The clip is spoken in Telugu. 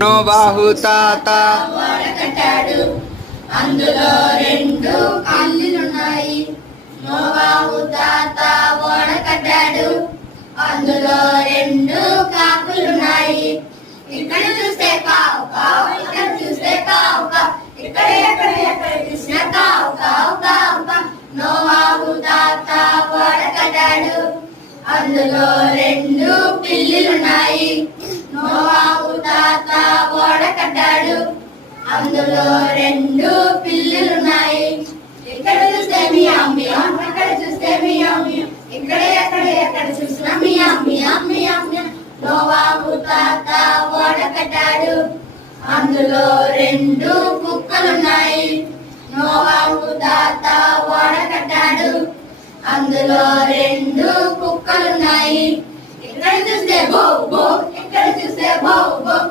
నోవాహు తాత ఓడ కట్టాడు, అందులో రెండు కాళ్ళున్నాయి. నోవాహు తాత ఓడ కట్టాడు, అందులో రెండు కాకులున్నాయి. ఇక్కడ చూస్తే కావు కావు, ఇక్కడ చూస్తే కావు కావు, ఇక్కడ ఎక్కడ చూసినా కావు కావు కావు కావు. నోవాహు తాత ఓడ కట్టాడు, అందులో రెండు పిల్లులున్నాయి. నోవాహు తాత ఓడ కట్టాడు, అందులో రెండు పిల్లులున్నాయి. ఇక్కడ చూస్తే మియాం మియాం, ఇక్కడ చూస్తే మియాం మియాం, ఇక్కడ ఎక్కడ చూసినా మియాం మియాం మియాం మియాం. నోవాహు తాత ఓడ కట్టాడు, అందులో రెండు కుక్కలున్నాయి. నోవాహు తాత ఓడ కట్టాడు, అందులో రెండు కుక్కలున్నాయి. ఇక్కడ చూస్తే బో బో, ఇక్కడ చూస్తే బో బో.